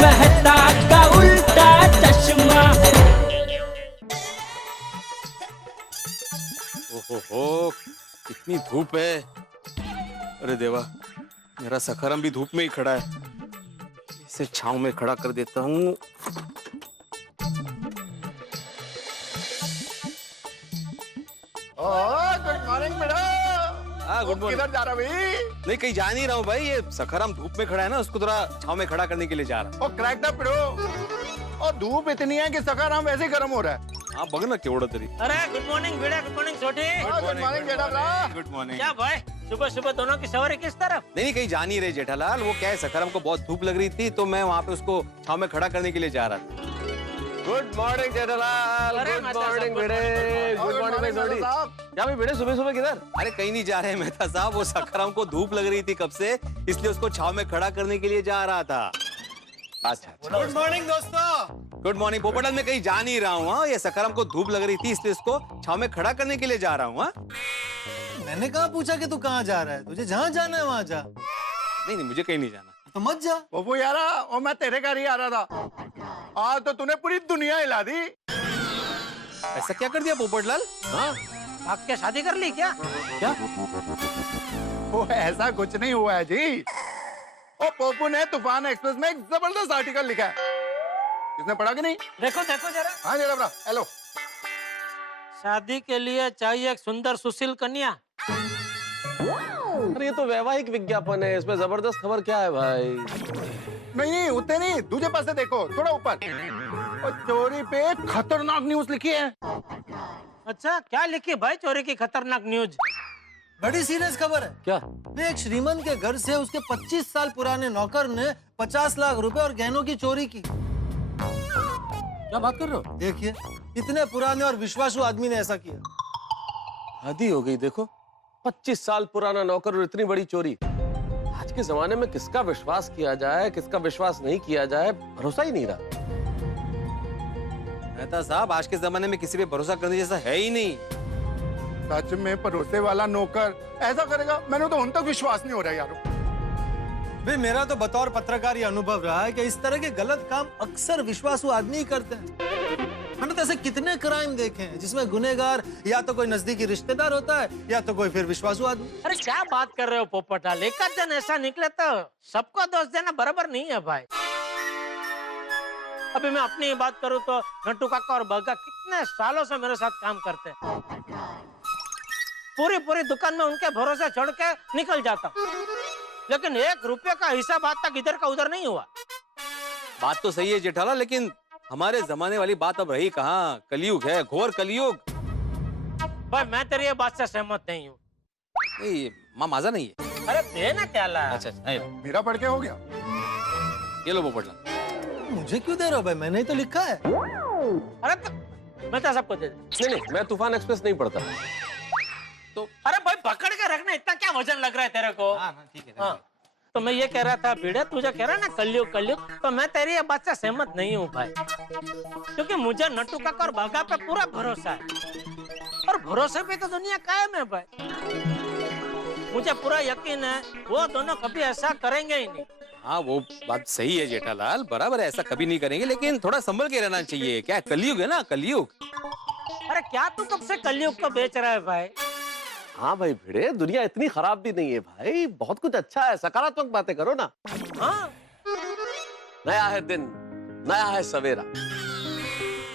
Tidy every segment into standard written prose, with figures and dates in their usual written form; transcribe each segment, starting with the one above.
मेहता का उल्टा चश्मा। ओहो, कितनी धूप है। अरे देवा, मेरा सखाराम भी धूप में ही खड़ा है। इसे छांव में खड़ा कर देता हूँ। Good morning madam. हाँ, गुड मॉर्निंग। किधर जा रहा भाई? नहीं, कहीं जा नहीं रहा हूँ भाई। ये सखाराम धूप में खड़ा है ना, उसको थोड़ा छांव में खड़ा करने के लिए जा रहा हूँ। और क्रैक द पिड़ो। और धूप इतनी है कि सखाराम वैसे ही गर्म हो रहा है। हाँ, बग ना केवड़ा तरी। अरे गुड मॉर्निंग बेटा, गुड मॉर्निंग छोटी। गुड मॉर्निंग बेटा। Good morning. क्या भाई, सुबह सुबह दोनों की सवारी किस तरफ? नहीं, कहीं जा नहीं रहे जेठालाल। वो क्या है, सखाराम को बहुत धूप लग रही थी तो मैं वहाँ पे उसको छांव में खड़ा करने के लिए जा रहा था। Good morning Jethalal. अरे गुड मेहता मॉर्निंग साहब, बेटे। गुड गुड मॉर्निंग मॉर्निंग बेटे। साहब। क्या भाई बेटे, सुबह सुबह किधर? अरे कहीं नहीं जा रहे मेहता साहब। वो सखाराम को धूप लग रही थी कब से, इसलिए उसको छांव में खड़ा करने के लिए जा रहा था। अच्छा। गुड मॉर्निंग दोस्तों। Good morning Popatlal. मैं कहीं जा नहीं रहा हूँ। हाँ, ये सखाराम को धूप लग रही थी इसलिए उसको छांव में खड़ा करने के लिए जा रहा हूँ। हाँ, मैंने कहाँ पूछा कि तू कहाँ जा रहा है? तुझे जहाँ जाना है वहाँ जा। नहीं, मुझे कहीं नहीं जाना। तो मत जा। पप्पू यारा, और मैं तेरे घर ही आ रहा था। आज तो तूने पूरी दुनिया हिला दी। ऐसा क्या कर दिया पोपटलाल? हाँ, भाग के शादी कर ली क्या? क्या? वो ऐसा कुछ नहीं हुआ है जी। और पप्पू ने तूफान एक्सप्रेस में एक जबरदस्त आर्टिकल लिखा है। किसने पढ़ा कि नहीं? देखो देखो जरा। हाँ जरा बड़ा, हेलो। शादी के लिए चाहिए एक सुंदर सुशील कन्या। अरे ये तो वैवाहिक विज्ञापन है, इसमें जबरदस्त खबर क्या है भाई? नहीं नहीं, उतने नहीं, दूसरे पास से देखो, थोड़ा ऊपर। और चोरी पे खतरनाक न्यूज लिखी है। अच्छा, क्या लिखी भाई चोरी की खतरनाक न्यूज? बड़ी सीरियस खबर है। क्या? एक श्रीमंत के घर से उसके 25 साल पुराने नौकर ने 50 लाख रुपए और गहनों की चोरी की। क्या बात कर रहे हो? देखिए, इतने पुराने और विश्वासु आदमी ने ऐसा किया। हद ही हो गई। देखो, 25 साल पुराना नौकर और इतनी बड़ी चोरी। आज के जमाने में किसका विश्वास किया जाए, किसका विश्वास नहीं किया जाए, भरोसा ही नहीं रहा। मेहता साहब, आज के जमाने में किसी पे भरोसा करने जैसा है ही नहीं। सच में भरोसे वाला नौकर ऐसा करेगा? मैंने तो उन तक विश्वास नहीं हो रहा यारो। भाई मेरा तो बतौर पत्रकार ये अनुभव रहा है कि इस तरह के गलत काम अक्सर विश्वासु आदमी ही करते हैं। मैंने तो ऐसे कितने क्राइम देखे हैं जिसमें गुनहगार या तो कोई नजदीकी रिश्तेदार होता है या तो कोई फिर विश्वासु आदमी। अरे क्या बात कर रहे हो पोपटाल? एक आध जन ऐसा निकले तो सबको दोष देना बराबर नहीं है भाई। अभी मैं अपनी ही बात करूं तो नट्टू काका और बग्गा कितने सालों से मेरे साथ काम करते हैं। पूरी पूरी दुकान में उनके भरोसे छोड़ के निकल जाता हूं, लेकिन 1 रुपये का हिसाब आज तक इधर का उधर नहीं हुआ। बात तो सही है जेठालाल, लेकिन हमारे जमाने वाली बात अब रही कहाँ। कलयुग है, घोर कलयुग। भाई मैं तेरी ये बात से सहमत नहीं हूँ। नहीं, माँ माजा नहीं है। अरे देना क्या ला? अच्छा, मेरा पढ़ के हो गया। ये लो पोपटलाल। मुझे क्यों दे रहे हो भाई? मैंने ही तो लिखा है। अरे तो मैं तो सबको दे दे। नहीं, मैं तूफान एक्सप्रेस नहीं पढ़ता। तो अरे भाई पकड़ के रखना, इतना क्या वजन लग रहा है तेरे को? ठीक है। हाँ, तो मैं ये कह रहा था भिड़े, तुझे कह रहा ना कलयुग कलयुग, तो मैं तेरी ये बात से सहमत नहीं हूँ भाई। क्योंकि मुझे नट्टू काका और बागा पे पूरा भरोसा है और भरोसे पे तो दुनिया कायम है भाई। मुझे पूरा यकीन है वो दोनों कभी ऐसा करेंगे ही नहीं। हाँ, वो बात सही है जेठालाल, बराबर है, ऐसा कभी नहीं करेंगे, लेकिन थोड़ा संभल के रहना चाहिए। क्या कलयुग है ना, कलयुग। अरे क्या तू कब से कलयुग को बेच रहा है भाई? हाँ भाई भिड़े, दुनिया इतनी खराब भी नहीं है भाई, बहुत कुछ अच्छा है। सकारात्मक बातें करो ना। हाँ, नया है दिन, नया है सवेरा,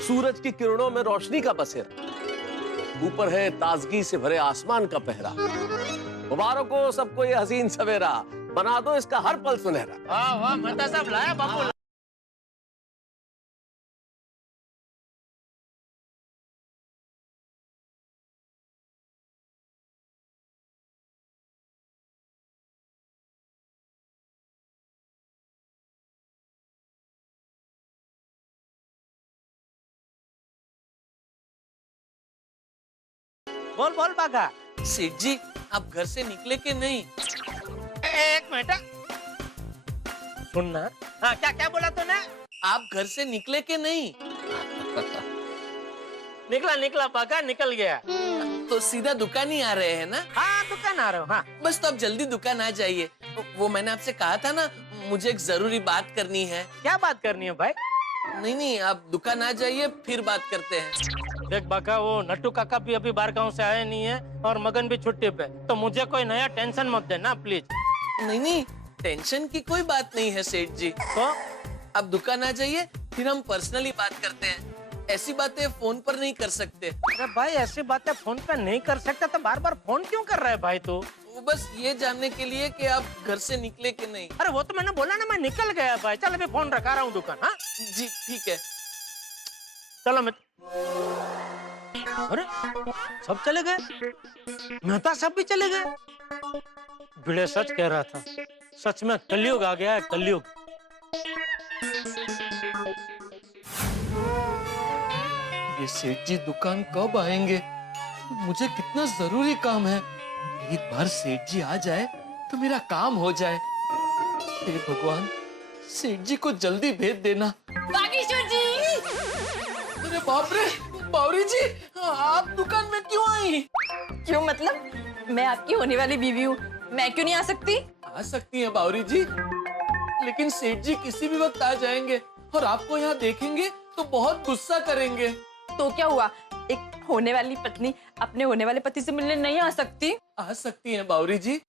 सूरज की किरणों में रोशनी का बसेरा, ऊपर है ताजगी से भरे आसमान का पहरा। मुबारक हो सबको ये हसीन सवेरा, बना दो इसका हर पल सुनहरा। वाह वाह, मेहता साहब लाया बाबू। बोल बोल बागा। सेठ जी, आप घर से निकले कि नहीं? एक मिनट सुनना। हाँ, क्या क्या बोला तूने? आप घर से निकले कि नहीं? निकला निकला बागा, निकल गया। तो सीधा दुकान ही आ रहे हैं ना? हाँ, दुकान आ रहा हूँ। हाँ बस तो आप जल्दी दुकान आ जाइए। वो मैंने आपसे कहा था ना, मुझे एक जरूरी बात करनी है। क्या बात करनी है भाई? नहीं, आप दुकान आ जाइए, फिर बात करते हैं। देख बाका, वो नट्टू काका भी अभी बाहर गांव से आए नहीं है और मगन भी छुट्टी पे, तो मुझे कोई नया टेंशन मत देना प्लीज। नहीं, टेंशन की कोई बात नहीं है सेठ जी। तो आप दुकान आ जाइए, फिर हम पर्सनली बात करते हैं। ऐसी बातें फोन पर नहीं कर सकते। अरे भाई, ऐसी बातें फोन पे नहीं कर सकता तो बार बार फोन क्यों कर रहा है भाई तू? वो बस ये जानने के लिए कि आप घर से निकले कि नहीं। अरे वो तो मैंने बोला ना, मैं निकल गया भाई। चल अभी फोन रखा रहा हूँ दुकान। हाँ जी ठीक है। चलो मैं। अरे सब चले गए, मेहता सब भी चले गए। भिड़े सच कह रहा था, सच में कलयुग आ गया है, कलयुग। ये सेठ जी दुकान कब आएंगे? मुझे कितना जरूरी काम है। एक बार सेठ जी आ जाए तो मेरा काम हो जाए। हे भगवान, सेठ जी को जल्दी भेज देना। बागेश्वर जी! अरे बाप रे, बावरी जी, आप दुकान में क्यों आई? क्यों मतलब? मैं आपकी होने वाली बीवी हूँ, मैं क्यों नहीं आ सकती? आ सकती हैं बावरी जी, लेकिन सेठ जी किसी भी वक्त आ जाएंगे और आपको यहाँ देखेंगे तो बहुत गुस्सा करेंगे। तो क्या हुआ, एक होने वाली पत्नी अपने होने वाले पति से मिलने नहीं आ सकती? आ सकती हैं बावरी जी,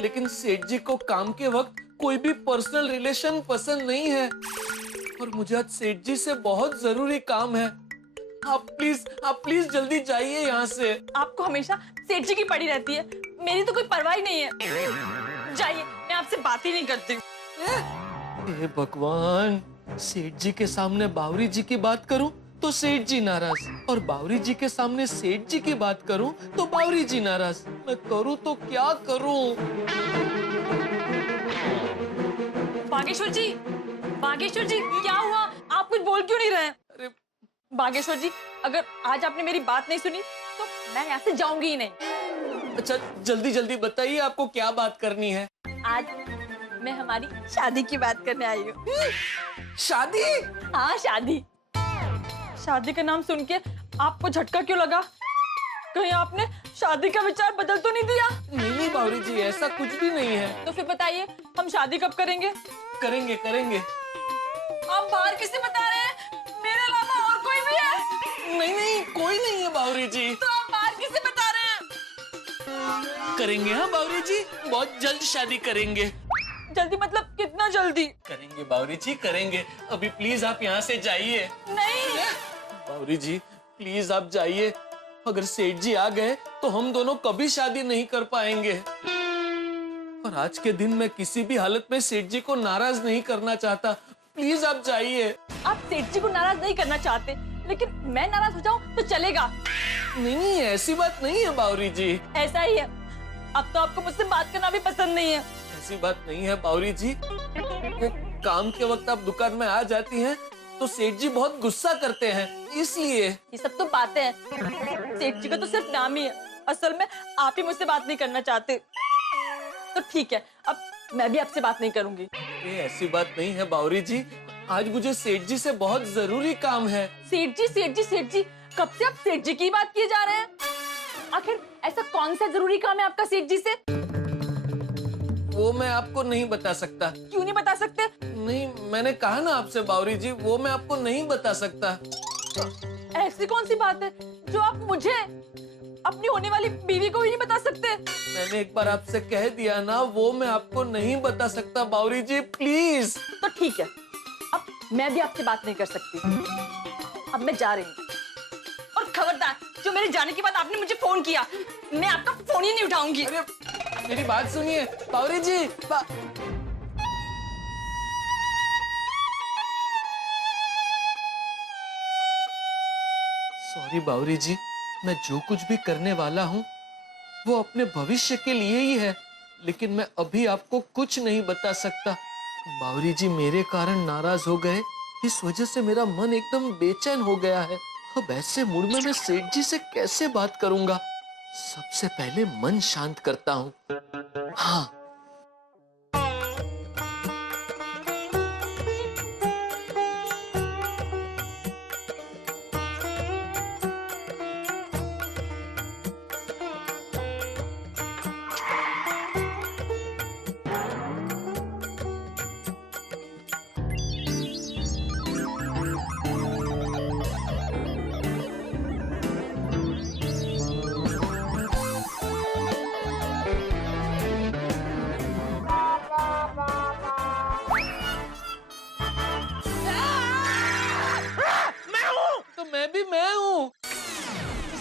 लेकिन सेठ जी को काम के वक्त कोई भी पर्सनल रिलेशन पसंद नहीं है और मुझे आज सेठ जी से बहुत जरूरी काम है। आप प्लीज जल्दी जाइए यहाँ से। आपको हमेशा सेठ जी की पड़ी रहती है, मेरी तो कोई परवाह ही नहीं है। जाइए, मैं आपसे बात ही नहीं करती। हे भगवान, सेठ जी के सामने बावरी जी की बात करूं तो सेठ जी नाराज, और बावरी जी के सामने सेठ जी की बात करूं तो बावरी जी नाराज। मैं करूं तो क्या करूं? बागेश्वर जी, बागेश्वर जी, क्या हुआ? आप कुछ बोल क्यों नहीं रहे? अरे बागेश्वर जी, अगर आज आपने मेरी बात नहीं सुनी तो मैं यहाँ से जाऊंगी ही नहीं। अच्छा, जल्दी जल्दी बताइए, आपको क्या बात करनी है? आज मैं हमारी शादी की बात करने आई हूँ। शादी? हाँ, शादी। शादी का नाम सुन के आपको झटका क्यों लगा? कहीं आपने शादी का विचार बदल तो नहीं दिया? नहीं बावरी जी, ऐसा कुछ भी नहीं है। तो फिर बताइए, हम शादी कब करेंगे? करेंगे। आप बाहर किसे बता रहे हैं? मेरे अलावा और कोई भी है? नहीं, कोई नहीं है बावरी जी। तो आप बाहर किसे बता रहे हैं? करेंगे हाँ बावरी जी, बहुत जल्द शादी करेंगे। जल्दी मतलब कितना जल्दी? करेंगे बावरी जी, करेंगे। अभी प्लीज आप यहाँ से जाइए। नहीं। बावरी जी प्लीज आप जाइए, अगर सेठ जी आ गए तो हम दोनों कभी शादी नहीं कर पाएंगे। और आज के दिन मैं किसी भी हालत में सेठ जी को नाराज नहीं करना चाहता। प्लीज आप जाइए। आप सेठ जी को नाराज नहीं करना चाहते, लेकिन मैं नाराज हो जाऊं तो चलेगा? नहीं, ऐसी बात नहीं है बावरी जी। ऐसा ही है। अब तो आपको मुझसे बात करना भी पसंद नहीं है। ऐसी बात नहीं है बावरी जी। काम के वक्त आप दुकान में आ जाती हैं तो सेठ जी बहुत गुस्सा करते हैं, इसलिए। ये सब तो बातें हैं, सेठ जी का तो सिर्फ नाम ही है। असल में आप ही मुझसे बात नहीं करना चाहते। तो ठीक है, अब मैं भी आपसे बात नहीं करूंगी। ये ऐसी बात नहीं है बावरी जी, आज मुझे सेठ जी से बहुत जरूरी काम है। सेठ जी, सेठ जी, सेठ जी, कब से आप सेठ जी की बात किए जा रहे हैं? आखिर ऐसा कौन सा जरूरी काम है आपका सेठ जी से? वो मैं आपको नहीं बता सकता। क्यों नहीं बता सकते? नहीं, मैंने कहा ना आपसे बावरी जी, वो मैं आपको नहीं बता सकता। ऐसी कौन सी बात है जो आप मुझे, अपनी होने वाली बीवी को भी नहीं बता सकते? मैंने एक बार आपसे कह दिया ना, वो मैं आपको नहीं बता सकता बावरी जी, प्लीज। तो ठीक है, अब मैं भी आपसे बात नहीं कर सकती। अब मैं जा रही हूँ। और खबरदार, जो मेरे जाने के बाद आपने मुझे फोन किया, मैं आपका फोन ही नहीं उठाऊंगी। अरे मेरी बात सुनिए बावरी जी। सॉरी बावरी जी, मैं जो कुछ भी करने वाला हूँ वो अपने भविष्य के लिए ही है, लेकिन मैं अभी आपको कुछ नहीं बता सकता। बावरी जी मेरे कारण नाराज हो गए, इस वजह से मेरा मन एकदम बेचैन हो गया है। अब ऐसे मूड में मैं सेठ जी से कैसे बात करूंगा? सबसे पहले मन शांत करता हूँ। हाँ,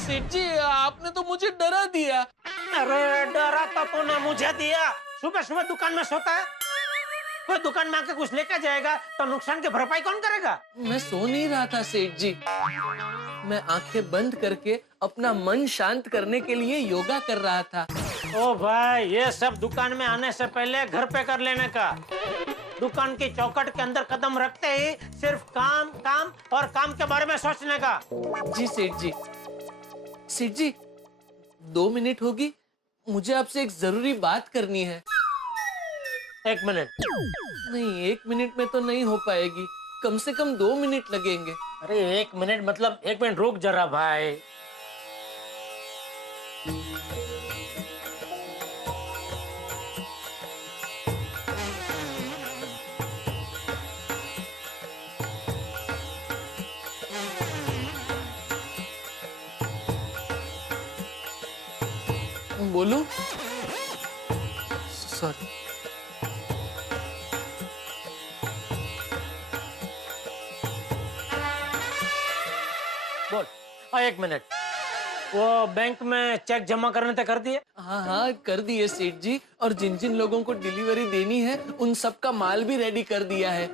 सेठ जी आपने तो मुझे डरा दिया। अरे डरा तो तूने मुझे दिया। सुबह सुबह दुकान में सोता है, कोई दुकान में आके कुछ लेकर जाएगा तो नुकसान की भरपाई कौन करेगा? मैं सो नहीं रहा था सेठ जी, मैं आंखें बंद करके अपना मन शांत करने के लिए योगा कर रहा था। ओ भाई, ये सब दुकान में आने से पहले घर पे कर लेने का। दुकान की चौखट के अंदर कदम रखते ही सिर्फ काम काम और काम के बारे में सोचने का। जी सेठ जी। सेठ जी 2 मिनट होगी, मुझे आपसे एक जरूरी बात करनी है। 1 मिनट? नहीं 1 मिनट में तो नहीं हो पाएगी, कम से कम 2 मिनट लगेंगे। अरे 1 मिनट मतलब 1 मिनट रुक जरा भाई। बोलू? सॉरी। बोल। 1 मिनट, वो बैंक में चेक जमा करने तक कर दिए? हाँ हाँ कर दिए सेठ जी, और जिन जिन लोगों को डिलीवरी देनी है उन सब का माल भी रेडी कर दिया है,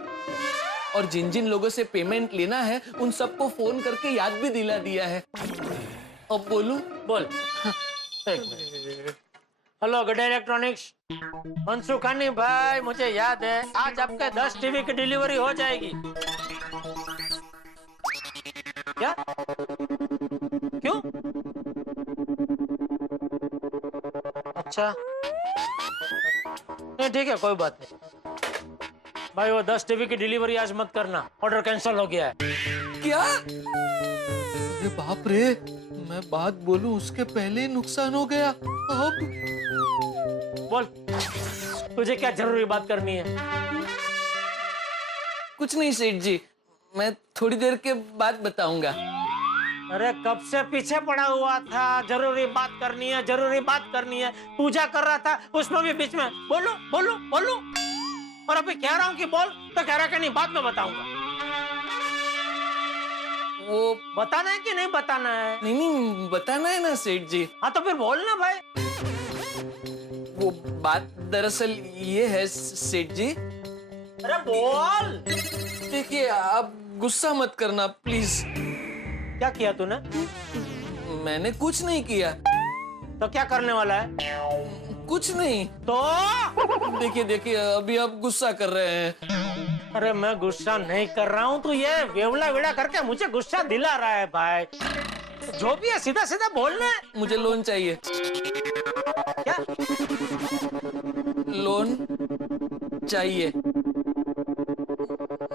और जिन जिन लोगों से पेमेंट लेना है उन सबको फोन करके याद भी दिला दिया है। अब बोलूं? बोल। 1 minute. Hello good electronics. Mansukhani भाई, मुझे याद है आज आपके 10 टीवी की डिलीवरी हो जाएगी। क्या? क्यों? अच्छा नहीं, ठीक है, कोई बात नहीं भाई। वो 10 टीवी की डिलीवरी आज मत करना, ऑर्डर कैंसिल हो गया है। क्या? अरे बाप रे, मैं बात बोलूं उसके पहले ही नुकसान हो गया। अब बोल, तुझे क्या जरूरी बात करनी है? कुछ नहीं सेठ जी, मैं थोड़ी देर के बाद बताऊंगा। अरे कब से पीछे पड़ा हुआ था, जरूरी बात करनी है, जरूरी बात करनी है। पूजा कर रहा था, उसमें भी बीच में बोलो बोलो बोलो, और अभी कह रहा हूँ कि बोल तो कह रहा कि नहीं, बाद में बताऊंगा। वो बताना है कि नहीं बताना है? नहीं बताना है ना सेठ जी। हाँ तो फिर बोल ना भाई। वो बात दरअसल ये है सेठ जी। अरे बोल। देखिए आप गुस्सा मत करना प्लीज। क्या किया तूने? मैंने कुछ नहीं किया। तो क्या करने वाला है? कुछ नहीं। तो देखिए देखिए अभी आप गुस्सा कर रहे हैं। अरे मैं गुस्सा नहीं कर रहा हूँ, तो ये वेवला वेड़ा करके मुझे गुस्सा दिला रहा है भाई। जो भी है सीधा सीधा बोलना है। मुझे लोन चाहिए। क्या? लोन चाहिए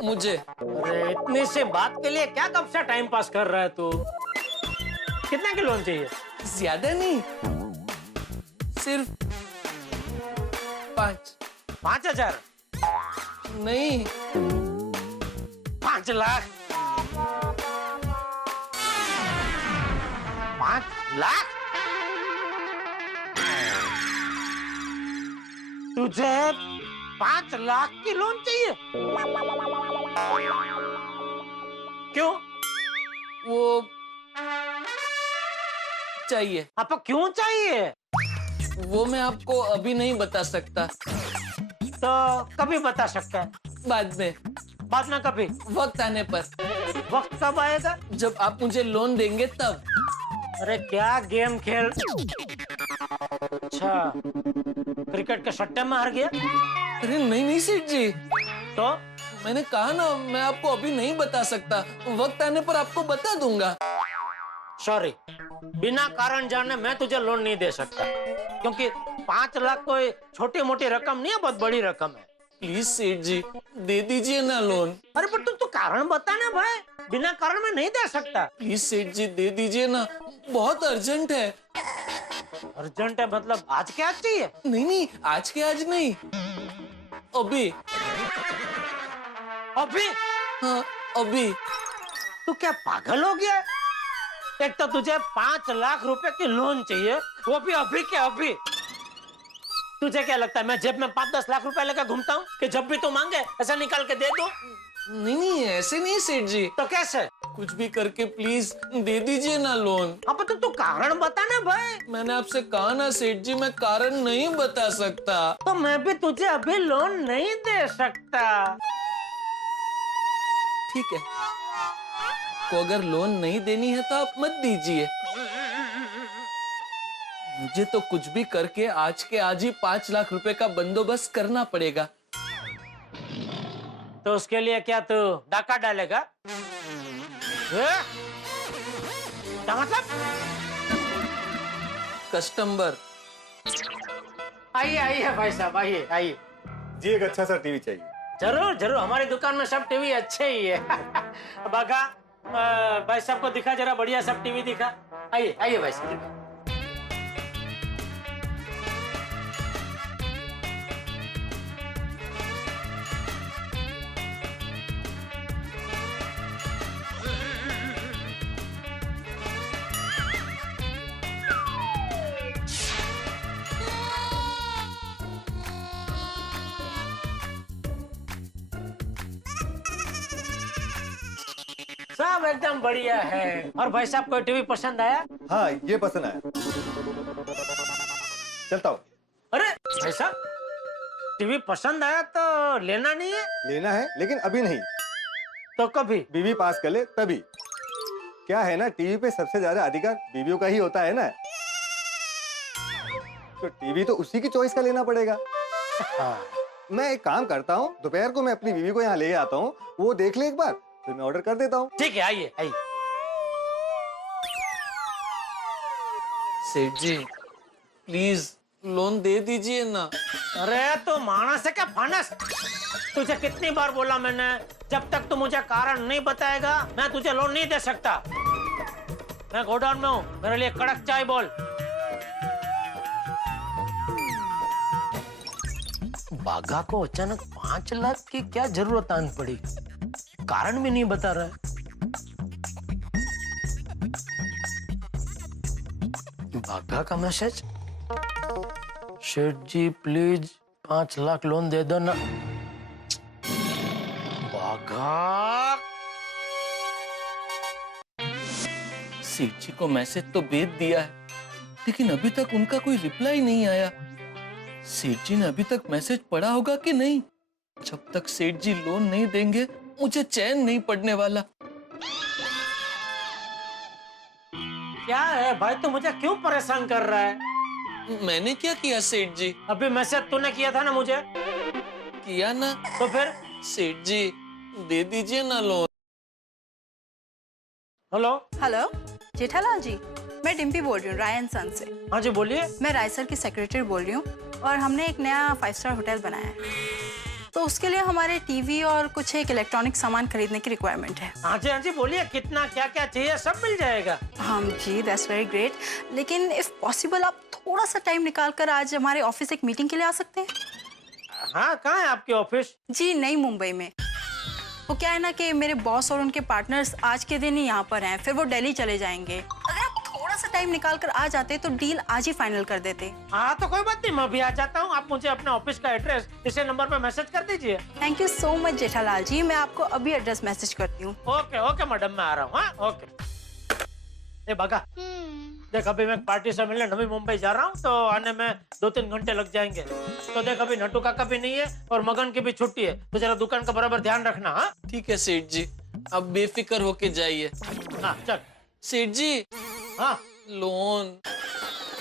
मुझे। अरे इतनी सी बात के लिए क्या कब से टाइम पास कर रहा है तू? कितने की लोन चाहिए? ज्यादा नहीं, सिर्फ 5,000? नहीं 5 लाख? 5 लाख? तुझे 5 लाख की लोन चाहिए? क्यों? वो चाहिए। आपको क्यों चाहिए? वो मैं आपको अभी नहीं बता सकता। तो कभी बता सकता है? बाद में। बाद में कभी? वक्त आने पर। वक्त कब आएगा? जब आप मुझे लोन देंगे तब। अरे क्या गेम खेल? अच्छा, क्रिकेट के सट्टे में हार गया? अरे नहीं नहीं सेठ जी, तो मैंने कहा ना मैं आपको अभी नहीं बता सकता, वक्त आने पर आपको बता दूंगा। सॉरी, बिना कारण जाने मैं तुझे लोन नहीं दे सकता, क्योंकि 5 लाख कोई छोटी मोटी रकम नहीं है, बहुत बड़ी रकम है। प्लीज सेठ जी दे दीजिए ना लोन। अरे पर तू कारण बता ना भाई, बिना कारण में नहीं दे सकता। प्लीज सेठ जी दे दीजिए ना, बहुत अर्जेंट है। अर्जेंट है मतलब आज के आज चाहिए? नहीं नहीं आज के आज नहीं, अभी। अभी? हाँ अभी। तू क्या पागल हो गया? एक तो तुझे 5 लाख रुपए की लोन चाहिए, वो भी अभी के अभी। तुझे क्या लगता है मैं जेब में 5-10 लाख रुपए लेकर घूमता हूँ कि जब भी तू मांगे ऐसा निकाल के दे दूं? नहीं नहीं ऐसे नहीं सेठ जी। तो कैसे? कुछ भी करके प्लीज दे दीजिए ना लोन। अब तो तू कारण बता ना भाई। मैंने आपसे कहा ना सेठ जी, मैं कारण नहीं बता सकता। तो मैं भी तुझे अभी लोन नहीं दे सकता। ठीक है, को अगर लोन नहीं देनी है तो आप मत दीजिए। मुझे तो कुछ भी करके आज के आज ही 5 लाख रुपए का बंदोबस्त करना पड़ेगा। तो उसके लिए क्या तू डाका डालेगा? क्या मतलब? कस्टमर आइए आइए भाई साहब, आइए आइए। जी एक अच्छा सा टीवी चाहिए। जरूर जरूर, हमारी दुकान में सब टीवी अच्छे ही है। बागा भाई साहब को दिखा जरा, बढ़िया सब टीवी दिखा। आइए आइए भाई साहब। सब एकदम बढ़िया है। और भाई साहब को टीवी पसंद आया? हाँ ये पसंद आया। चलता हूँ। अरे भाई साहब, टीवी पसंद आया तो लेना नहीं है? लेना है लेकिन अभी नहीं, तो कभी? बीवी पास कर ले तभी। क्या है ना, टीवी पे सबसे ज्यादा अधिकार बीवियों का ही होता है ना, तो टीवी तो उसी की चॉइस का लेना पड़ेगा। मैं एक काम करता हूँ, दोपहर को मैं अपनी बीवी को यहाँ ले आता हूँ, वो देख ले एक बार, फिर मैं ऑर्डर कर देता हूँ। ठीक है, आइए आइए। सेठ जी प्लीज लोन दे दीजिए ना। अरे तो मानस है क्या फानस? तुझे कितनी बार बोला मैंने, जब तक तू मुझे कारण नहीं बताएगा मैं तुझे लोन नहीं दे सकता। मैं गोडाउन में हूँ, मेरे लिए कड़क चाय बोल। बागा को अचानक 5 लाख की क्या जरूरत आन पड़ी, कारण भी नहीं बता रहा है। बागा का message, Sheth ji please 5 lakh loan दे दो ना। बागा, सेठ जी को मैसेज तो भेज दिया है, लेकिन अभी तक उनका कोई रिप्लाई नहीं आया। सेठ जी ने अभी तक मैसेज पढ़ा होगा कि नहीं? जब तक सेठ जी लोन नहीं देंगे मुझे चैन नहीं पड़ने वाला। क्या है भाई, तू मुझे क्यों परेशान कर रहा है? मैंने क्या किया सेठ जी? अभी मैसेज तूने किया था ना मुझे। किया ना, तो फिर? सेठ जी दे दीजिए ना loan. Hello hello Jethalal ji, मैं डिम्पी बोल रही हूँ रायन सन से। हाँ जी बोलिए। मैं राय सर की सेक्रेटरी बोल रही हूँ और हमने एक नया 5 स्टार होटल बनाया है, तो उसके लिए हमारे टीवी और कुछ एक इलेक्ट्रॉनिक सामान खरीदने की रिक्वायरमेंट है। हाँ जी बोलिए, कितना क्या क्या चाहिए सब मिल जाएगा। हाँ जी, दैट्स वेरी ग्रेट, लेकिन इफ पॉसिबल आप थोड़ा सा टाइम निकाल कर आज हमारे ऑफिस एक मीटिंग के लिए आ सकते हैं? हाँ, कहाँ है आपके ऑफिस? जी नई मुंबई में। वो क्या है ना कि मेरे बॉस और उनके पार्टनर्स आज के दिन ही यहाँ पर हैं, फिर वो दिल्ली चले जाएंगे। अगर आप थोड़ा सा टाइम निकाल कर आ जाते तो डील आज ही फाइनल कर देते। हाँ तो कोई बात नहीं, मैं भी आ जाता हूँ। आप मुझे अपने ऑफिस का एड्रेस इसी नंबर पे मैसेज कर दीजिए। Thank you so much Jethalal ji, मैं आपको अभी एड्रेस मैसेज करती हूँ। ओके ओके मैडम, मैं आ रहा हूँ। हाँ ओके। ए बागा, देख अभी मैं पार्टी से मिलने नवी मुंबई जा रहा हूँ, तो आने में 2-3 घंटे लग जाएंगे। तो देख अभी नटू काका भी नहीं है और मगन की भी छुट्टी है, तो जरा दुकान का बराबर ध्यान रखना। हाँ ठीक है सेठ जी, आप बेफिक्र होके जाइए। हाँ चल। सेठ जी हाँ लोन।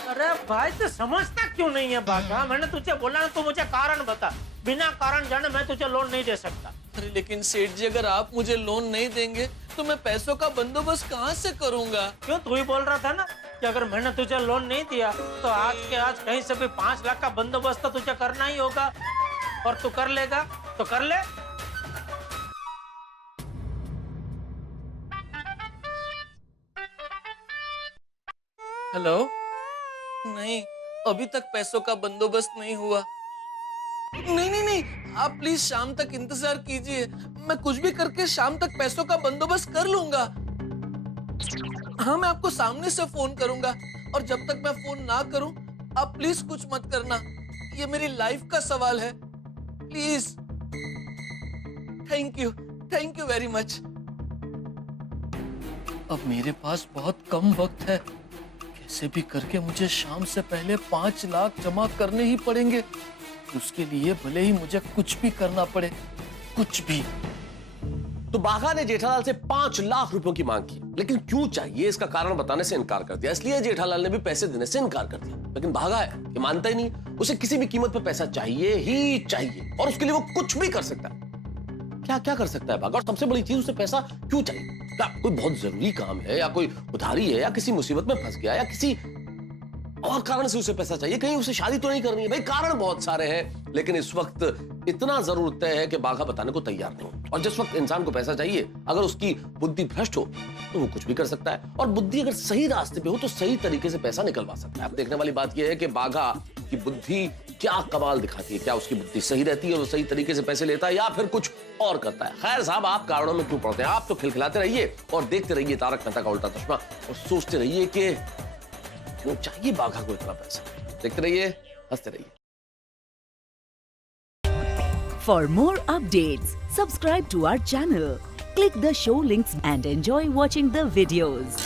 अरे भाई तू समझता क्यों नहीं है बागा? मैंने तुझे बोला ना, तू मुझे कारण बता, बिना कारण जाने मैं तुझे लोन नहीं दे सकता। अरे लेकिन सेठ जी अगर आप मुझे लोन नहीं देंगे तो मैं पैसों का बंदोबस्त कहाँ से करूंगा? क्यों, तू ही बोल रहा था ना कि अगर मैंने तुझे लोन नहीं दिया तो आज के आज कहीं से भी 5 लाख का बंदोबस्त तो तुझे करना ही होगा, और तू कर लेगा तो कर ले। हेलो, नहीं अभी तक पैसों का बंदोबस्त नहीं हुआ। नहीं नहीं नहीं, आप प्लीज शाम तक इंतजार कीजिए, मैं कुछ भी करके शाम तक पैसों का बंदोबस्त कर लूंगा। हाँ मैं आपको सामने से फोन करूंगा, और जब तक मैं फोन ना करूं आप प्लीज कुछ मत करना, ये मेरी लाइफ का सवाल है, please. Thank you very much. अब मेरे पास बहुत कम वक्त है। कैसे भी करके मुझे शाम से पहले 5 लाख जमा करने ही पड़ेंगे। उसके लिए भले ही मुझे कुछ भी करना पड़े, कुछ भी। तो बाघा ने जेठालाल से 5 लाख रुपयों की मांग की, लेकिन क्यों चाहिए इसका कारण बताने से इनकार कर दिया। इसलिए जेठालाल ने भी पैसे देने से इनकार कर दिया। लेकिन बाघा है कि मानता ही नहीं, उसे किसी भी कीमत पर पैसा चाहिए ही चाहिए, और उसके लिए वो कुछ भी कर सकता है। क्या क्या कर सकता है बाघा? और सबसे बड़ी चीज, उसे पैसा क्यों चाहिए? क्या कोई बहुत जरूरी काम है, या कोई उधारी है, या किसी मुसीबत में फंस गया, या किसी और कारण से उसे पैसा चाहिए? कहीं उसे शादी तो नहीं करनी है? भाई कारण बहुत सारे हैं, लेकिन इस वक्त इतना जरूर तय है कि बाघा बताने को तैयार नहीं। और जिस वक्त इंसान को पैसा चाहिए, अगर उसकी बुद्धि भ्रष्ट हो तो वो कुछ भी कर सकता है, और बुद्धि अगर सही रास्ते पे हो तो सही तरीके से पैसा निकलवा सकता है। अब देखने वाली बात यह है कि बाघा की बुद्धि क्या कमाल दिखाती है। क्या उसकी बुद्धि सही रहती है, वो सही तरीके से पैसे लेता है, या फिर कुछ और करता है? खैर साहब, आप कारणों में क्यों पड़ते हैं? आप तो खिलखिलाते रहिए और देखते रहिए तारक मेहता का उल्टा चश्मा, और सोचते रहिए कि क्यों चाहिए बाघा को इतना पैसा। देखते रहिए, हंसते रहिए। For more updates, subscribe to our channel, click the show links and enjoy watching the videos.